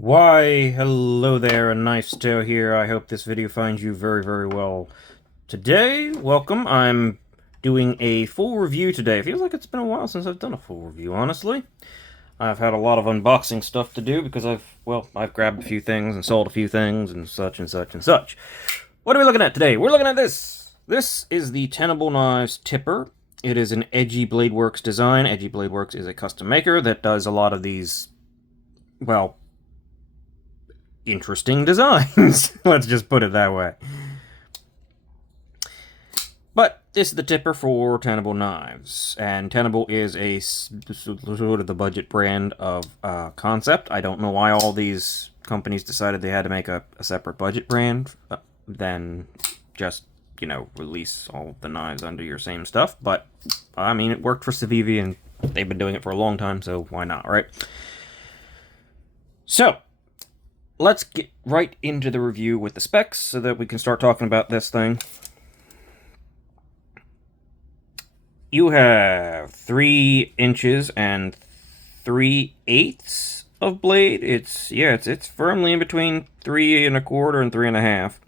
Why, hello there, a Knife Tale here. I hope this video finds you very, very well. Today, welcome, I'm doing a full review today. It feels like it's been a while since I've done a full review, honestly. I've had a lot of unboxing stuff to do because I've grabbed a few things and sold a few things and such and such and such. What are we looking at today? We're looking at this! This is the Tenable Knives Tipper. It is an Edgy Bladeworks design. Edgy Bladeworks is a custom maker that does a lot of these, well, interesting designs. Let's just put it that way. But this is the tipper for Tenable knives, and Tenable is a sort of the budget brand of concept. I don't know why all these companies decided they had to make a separate budget brand than just, you know, release all the knives under your same stuff. But I mean, it worked for Civivi, and they've been doing it for a long time, so why not, right? So let's get right into the review with the specs so that we can start talking about this thing. You have 3 inches and 3/8 of blade. It's firmly in between 3 1/4 and 3 1/2.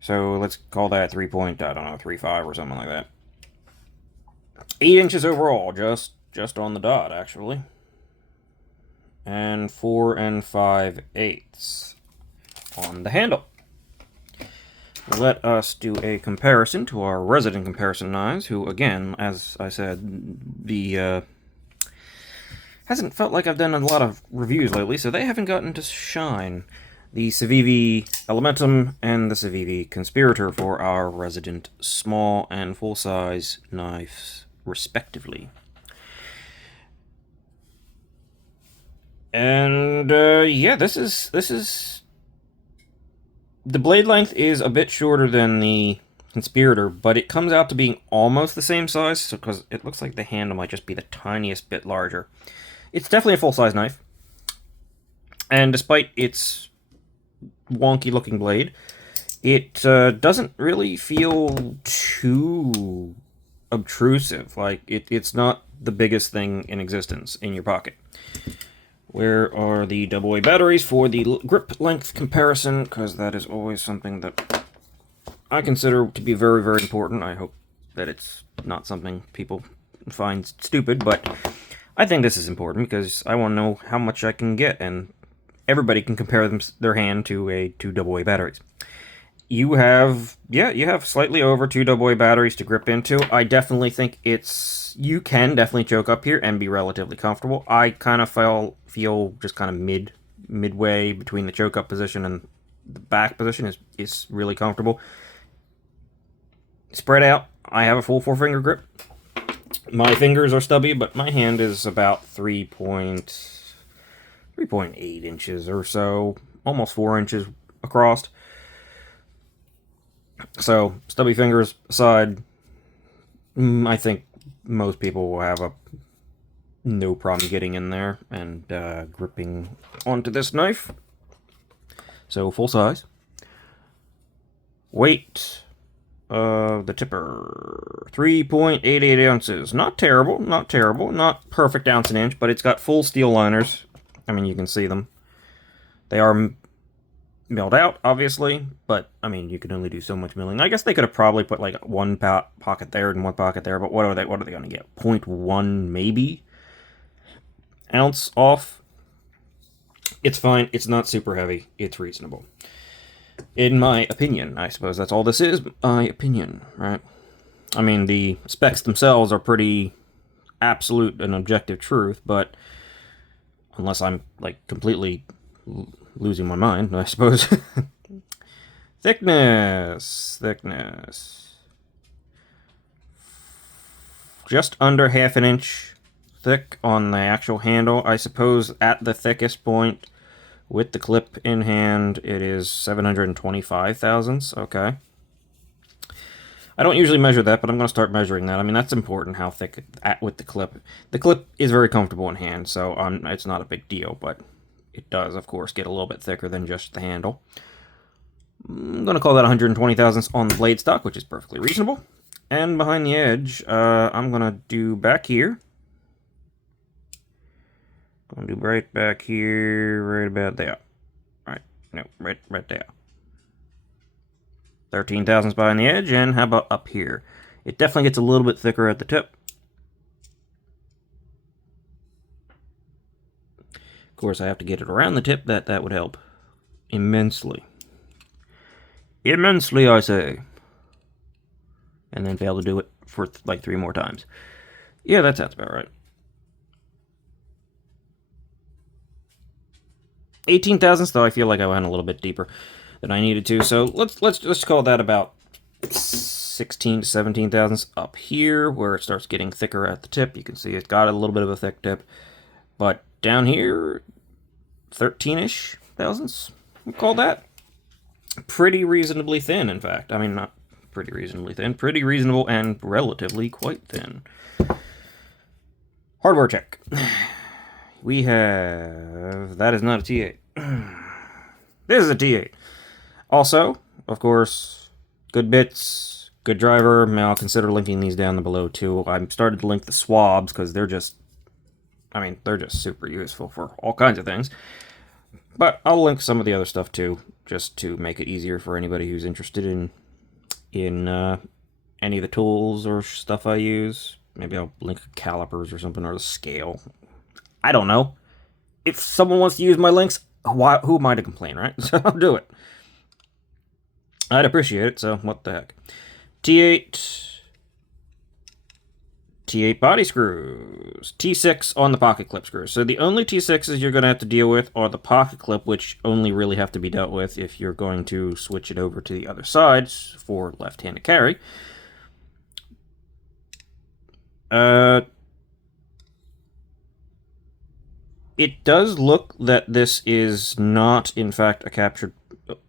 So let's call that 3.35 or something like that. 8 inches overall, just on the dot, actually. And 4 5/8 on the handle. Let us do a comparison to our resident comparison knives, who, again, as I said, hasn't felt like I've done a lot of reviews lately, so they haven't gotten to shine. The Civivi Elementum and the Civivi Conspirator for our resident small and full-size knives, respectively. And yeah, this is the blade length is a bit shorter than the Conspirator, but it comes out to being almost the same size, because it looks like the handle might just be the tiniest bit larger. It's definitely a full-size knife, and despite its wonky-looking blade, it doesn't really feel too obtrusive. Like, it's not the biggest thing in existence in your pocket. Where are the AA batteries for the grip length comparison? Because that is always something that I consider to be very, very important. I hope that it's not something people find stupid, but I think this is important because I want to know how much I can get, and everybody can compare their hand to 2 AA batteries. You have slightly over 2 AA batteries to grip into. I definitely think you can definitely choke up here and be relatively comfortable. I kind of feel just kind of midway between the choke up position and the back position is really comfortable. Spread out, I have a full 4-finger grip. My fingers are stubby, but my hand is about 3.8 inches or so, almost 4 inches across. So, stubby fingers aside, I think most people will have no problem getting in there and gripping onto this knife. So, full size. Weight of the tipper, 3.88 ounces. Not terrible, not perfect ounce and inch, but it's got full steel liners. I mean, you can see them. They are milled out, obviously, but I mean, you can only do so much milling. I guess they could have probably put like one pocket there and one pocket there, but what are they going to get? 0.1 maybe ounce off. It's fine. It's not super heavy. It's reasonable, in my opinion. I suppose that's all this is. My opinion, right? I mean, the specs themselves are pretty absolute and objective truth, but unless I'm like completely losing my mind, I suppose. Thickness. Just under 1/2 inch thick on the actual handle. I suppose at the thickest point with the clip in hand, it is 725 thousandths. Okay. I don't usually measure that, but I'm going to start measuring that. I mean, that's important, how thick with the clip. The clip is very comfortable in hand, so it's not a big deal, but it does, of course, get a little bit thicker than just the handle. I'm going to call that 120 thousandths on the blade stock, which is perfectly reasonable. And behind the edge, I'm going to do back here. Gonna do right back here, right about there. Right, no, right there. 13 thousandths behind the edge, and how about up here? It definitely gets a little bit thicker at the tip. Of course, I have to get it around the tip. That would help immensely. Immensely, I say. And then fail to do it for like 3 more times. Yeah, that sounds about right. 18 thousandths, though I feel like I went a little bit deeper than I needed to. So let's call that about 16 to 17 thousandths up here, where it starts getting thicker at the tip. You can see it's got a little bit of a thick tip. But down here, 13-ish thousandths, we'll call that. Pretty reasonably thin, in fact. I mean, not pretty reasonably thin. Pretty reasonable and relatively quite thin. Hardware check. We have... That is not a T8. This is a T8. Also, of course, good bits, good driver. I'll consider linking these down below, too. I'm started to link the Swabs, because they're just... I mean, they're just super useful for all kinds of things. But I'll link some of the other stuff, too, just to make it easier for anybody who's interested in any of the tools or stuff I use. Maybe I'll link calipers or something, or the scale. I don't know. If someone wants to use my links, who am I to complain, right? So I'll do it. I'd appreciate it, so what the heck. T8 body screws. T6 on the pocket clip screws. So the only T6s you're going to have to deal with are the pocket clip, which only really have to be dealt with if you're going to switch it over to the other side for left-handed carry. It does look that this is not, in fact, a captured...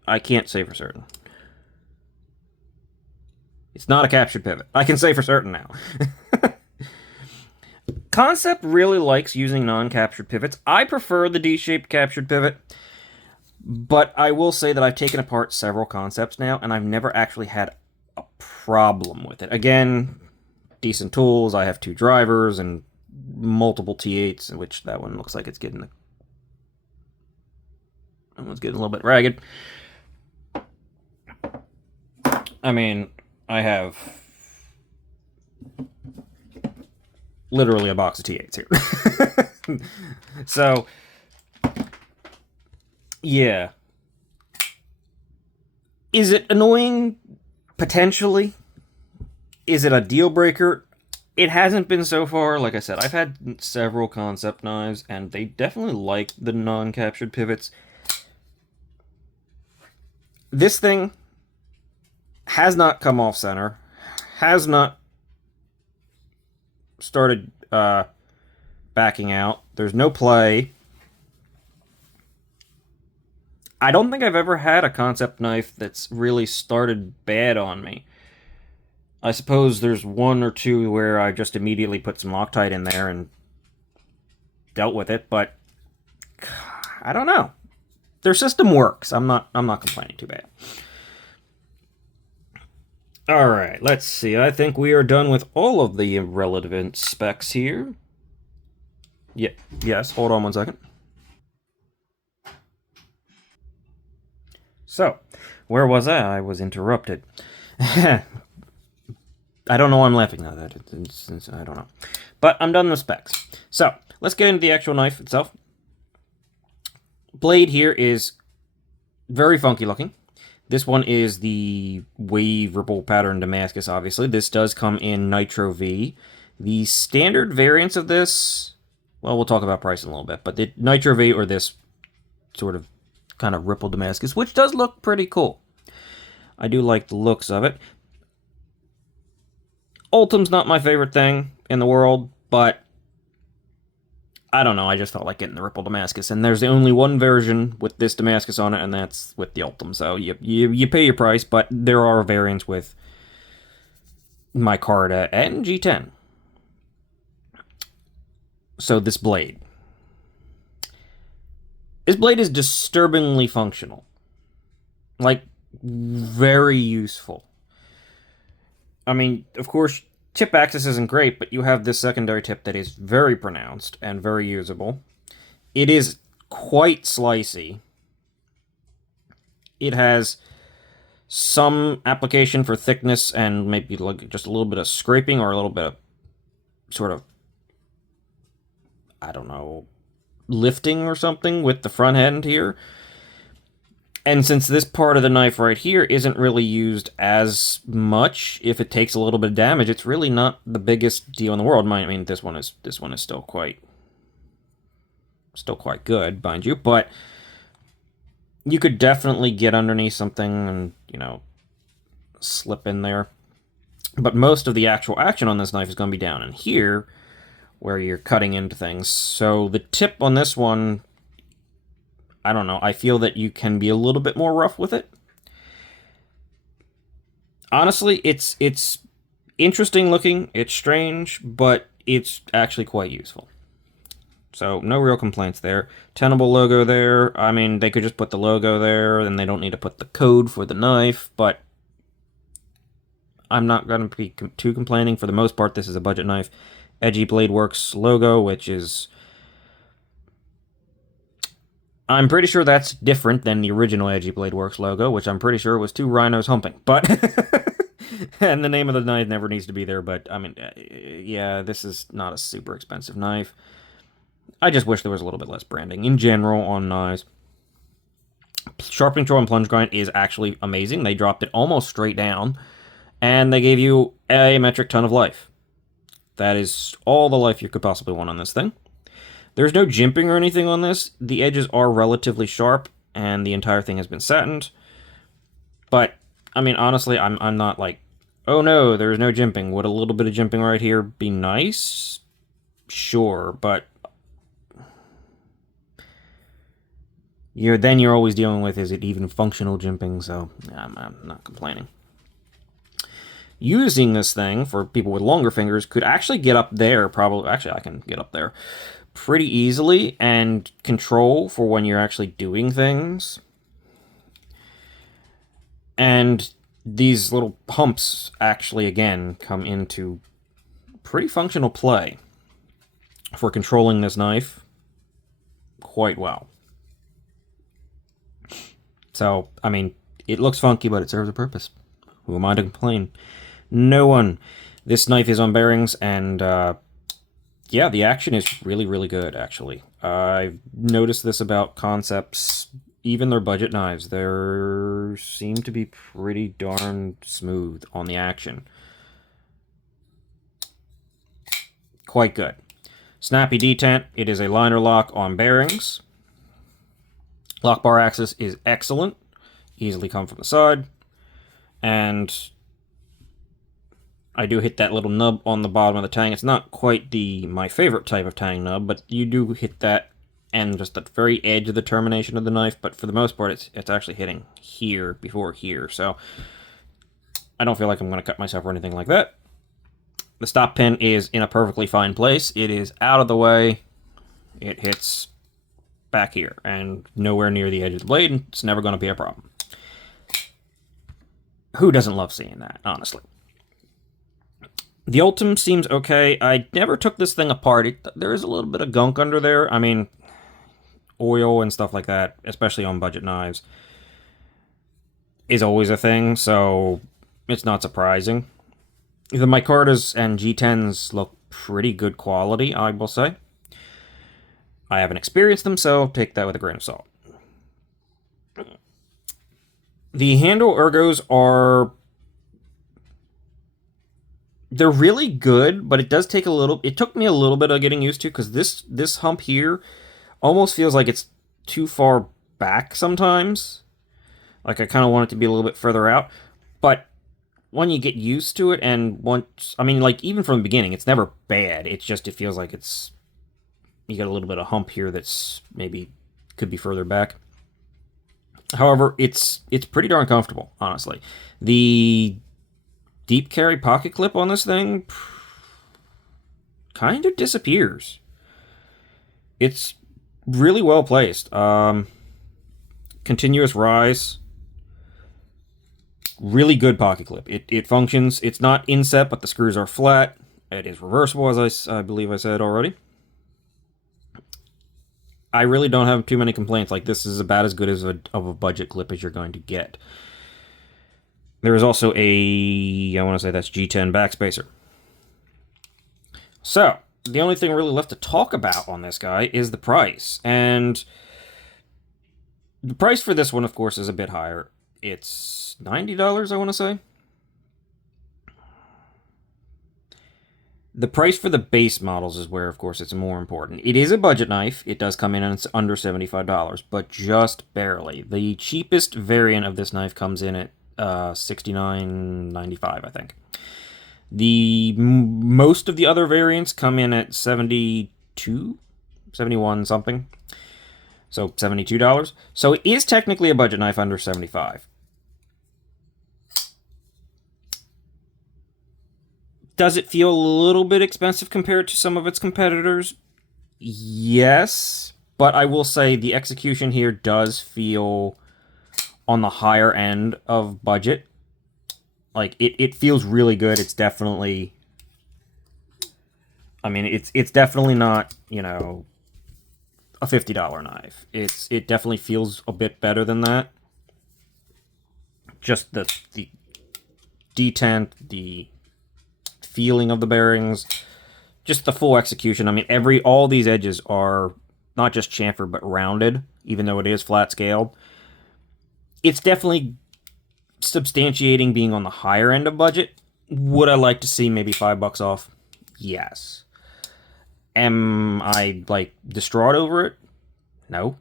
I can't say for certain. It's not a captured pivot. I can say for certain now. Concept really likes using non-captured pivots. I prefer the D-shaped captured pivot, but I will say that I've taken apart several concepts now, and I've never actually had a problem with it. Again, decent tools. I have 2 drivers and multiple T8s, which that one looks like it's getting that one's getting a little bit ragged. I mean, I have literally a box of T8s here. So, yeah. Is it annoying? Potentially. Is it a deal breaker? It hasn't been so far. Like I said, I've had several concept knives, and they definitely like the non-captured pivots. This thing has not come off center, has not started backing out. There's no play. I don't think I've ever had a concept knife that's really started bad on me. I suppose there's 1 or 2 where I just immediately put some Loctite in there and dealt with it, but I don't know. Their system works. I'm not complaining too bad. All right, let's see. I think we are done with all of the relevant specs here. Yeah, yes, hold on 1 second. So, where was I? I was interrupted. I don't know why I'm laughing now. I don't know. But I'm done with specs. So, let's get into the actual knife itself. Blade here is very funky looking. This one is the wave ripple pattern Damascus, obviously. This does come in Nitro V. The standard variants of this, well, we'll talk about price in a little bit, but the Nitro V or this sort of kind of ripple Damascus, which does look pretty cool. I do like the looks of it. Ultim's not my favorite thing in the world, but I don't know, I just felt like getting the ripple Damascus, and there's only one version with this Damascus on it, and that's with the Ultim, so you pay your price, but there are variants with micarta and G10. So this blade. This blade is disturbingly functional. Like, very useful. I mean, of course, tip axis isn't great, but you have this secondary tip that is very pronounced and very usable. It is quite slicey. It has some application for thickness and maybe like just a little bit of scraping or a little bit of sort of, I don't know, lifting or something with the front end here. And since this part of the knife right here isn't really used as much, if it takes a little bit of damage, it's really not the biggest deal in the world. I mean, this one is still quite good, mind you, but you could definitely get underneath something and, you know, slip in there. But most of the actual action on this knife is going to be down in here, where you're cutting into things. So the tip on this one, I don't know, I feel that you can be a little bit more rough with it. Honestly, it's interesting looking, it's strange, but it's actually quite useful. So no real complaints there. Tenable logo there. I mean, they could just put the logo there, and they don't need to put the code for the knife, but I'm not going to be too complaining. For the most part, this is a budget knife. Edgy Blade Works logo, which is... I'm pretty sure that's different than the original Edgy Blade Works logo, which I'm pretty sure was two rhinos humping. But... and the name of the knife never needs to be there, but, I mean, yeah, this is not a super expensive knife. I just wish there was a little bit less branding in general on knives. Sharpening tool and plunge grind is actually amazing. They dropped it almost straight down, and they gave you a metric ton of life. That is all the life you could possibly want on this thing. There's no jimping or anything on this. The edges are relatively sharp, and the entire thing has been satined. But, I mean, honestly, I'm not like, oh no, there's no jimping. Would a little bit of jimping right here be nice? Sure, but then you're always dealing with, is it even functional jimping? So I'm not complaining. Using this thing for people with longer fingers could actually get up there, probably. Actually, I can get up there pretty easily and control for when you're actually doing things. And these little pumps actually, again, come into pretty functional play for controlling this knife quite well. So, I mean, it looks funky, but it serves a purpose. Who am I to complain? No one. This knife is on bearings, and yeah, the action is really, really good, actually. I've noticed this about Concepts, even their budget knives. They seem to be pretty darn smooth on the action. Quite good. Snappy detent. It is a liner lock on bearings. Lock bar axis is excellent. Easily come from the side. And I do hit that little nub on the bottom of the tang. It's not quite my favorite type of tang nub, but you do hit that and just the very edge of the termination of the knife. But for the most part, it's actually hitting here before here. So I don't feel like I'm going to cut myself or anything like that. The stop pin is in a perfectly fine place. It is out of the way. It hits back here and nowhere near the edge of the blade, and it's never going to be a problem. Who doesn't love seeing that, honestly? The Ultim seems okay. I never took this thing apart. There is a little bit of gunk under there. I mean, oil and stuff like that, especially on budget knives, is always a thing, so it's not surprising. The micartas and G10s look pretty good quality, I will say. I haven't experienced them, so take that with a grain of salt. The handle ergos are... they're really good, but it does take a little... it took me a little bit of getting used to, because this hump here almost feels like it's too far back sometimes. Like, I kind of want it to be a little bit further out. But when you get used to it, and once... I mean, like, even from the beginning, it's never bad. It's just, it feels like it's... you got a little bit of hump here that's maybe could be further back. However, it's pretty darn comfortable, honestly. The deep carry pocket clip on this thing kind of disappears. It's really well placed. Continuous rise. Really good pocket clip. It functions. It's not inset, but the screws are flat. It is reversible, as I believe I said already. I really don't have too many complaints. Like, this is about as good as of a budget clip as you're going to get. There is also I want to say that's G10 backspacer. So, the only thing really left to talk about on this guy is the price. And the price for this one, of course, is a bit higher. It's $90, I want to say. The price for the base models is where, of course, it's more important. It is a budget knife. It does come in and it's under $75, but just barely. The cheapest variant of this knife comes in at $69.95, I think. Most of the other variants come in at $72, $71 something. So $72. So it is technically a budget knife under $75. Does it feel a little bit expensive compared to some of its competitors? Yes, but I will say the execution here does feel on the higher end of budget. Like, it feels really good. It's definitely... I mean, it's definitely not, you know, a $50 knife. It definitely feels a bit better than that. Just the detent, the feeling of the bearings, just the full execution. I mean, all these edges are not just chamfered but rounded, even though it is flat scaled. It's definitely substantiating being on the higher end of budget. Would I like to see maybe $5 off? Yes. Am I, like, distraught over it? No.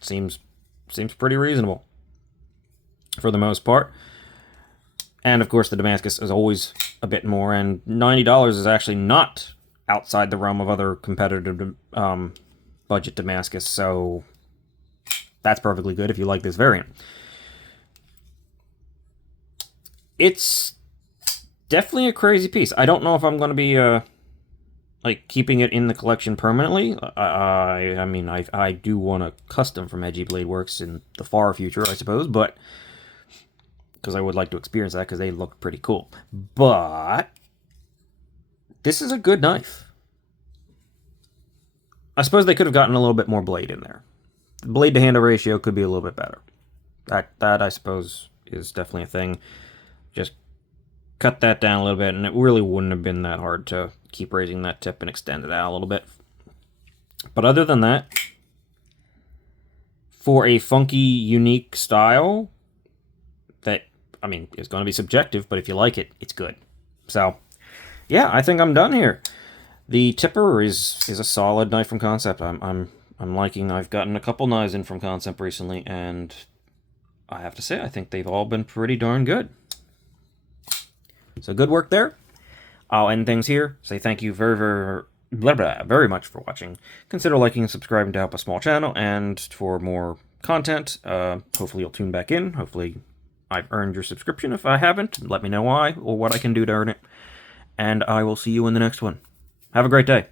Seems pretty reasonable for the most part. And, of course, the Damascus is always a bit more, and $90 is actually not outside the realm of other competitive budget Damascus, so that's perfectly good if you like this variant. It's definitely a crazy piece. I don't know if I'm going to be like keeping it in the collection permanently. I mean, I do want a custom from Edgy Blade Works in the far future, I suppose, but because I would like to experience that because they look pretty cool. But this is a good knife. I suppose they could have gotten a little bit more blade in there. The blade to handle ratio could be a little bit better. That I suppose is definitely a thing. Just cut that down a little bit, and it really wouldn't have been that hard to keep raising that tip and extend it out a little bit. But other than that, for a funky, unique style that, I mean, is going to be subjective, but if you like it, it's good. So, yeah, I think I'm done here. The tipper is a solid knife from Concept. I'm liking. I've gotten a couple knives in from Concept recently, and I have to say, I think they've all been pretty darn good. So good work there. I'll end things here. Say thank you very much for watching. Consider liking and subscribing to help a small channel, and for more content, hopefully you'll tune back in. Hopefully I've earned your subscription. If I haven't, let me know why or what I can do to earn it. And I will see you in the next one. Have a great day.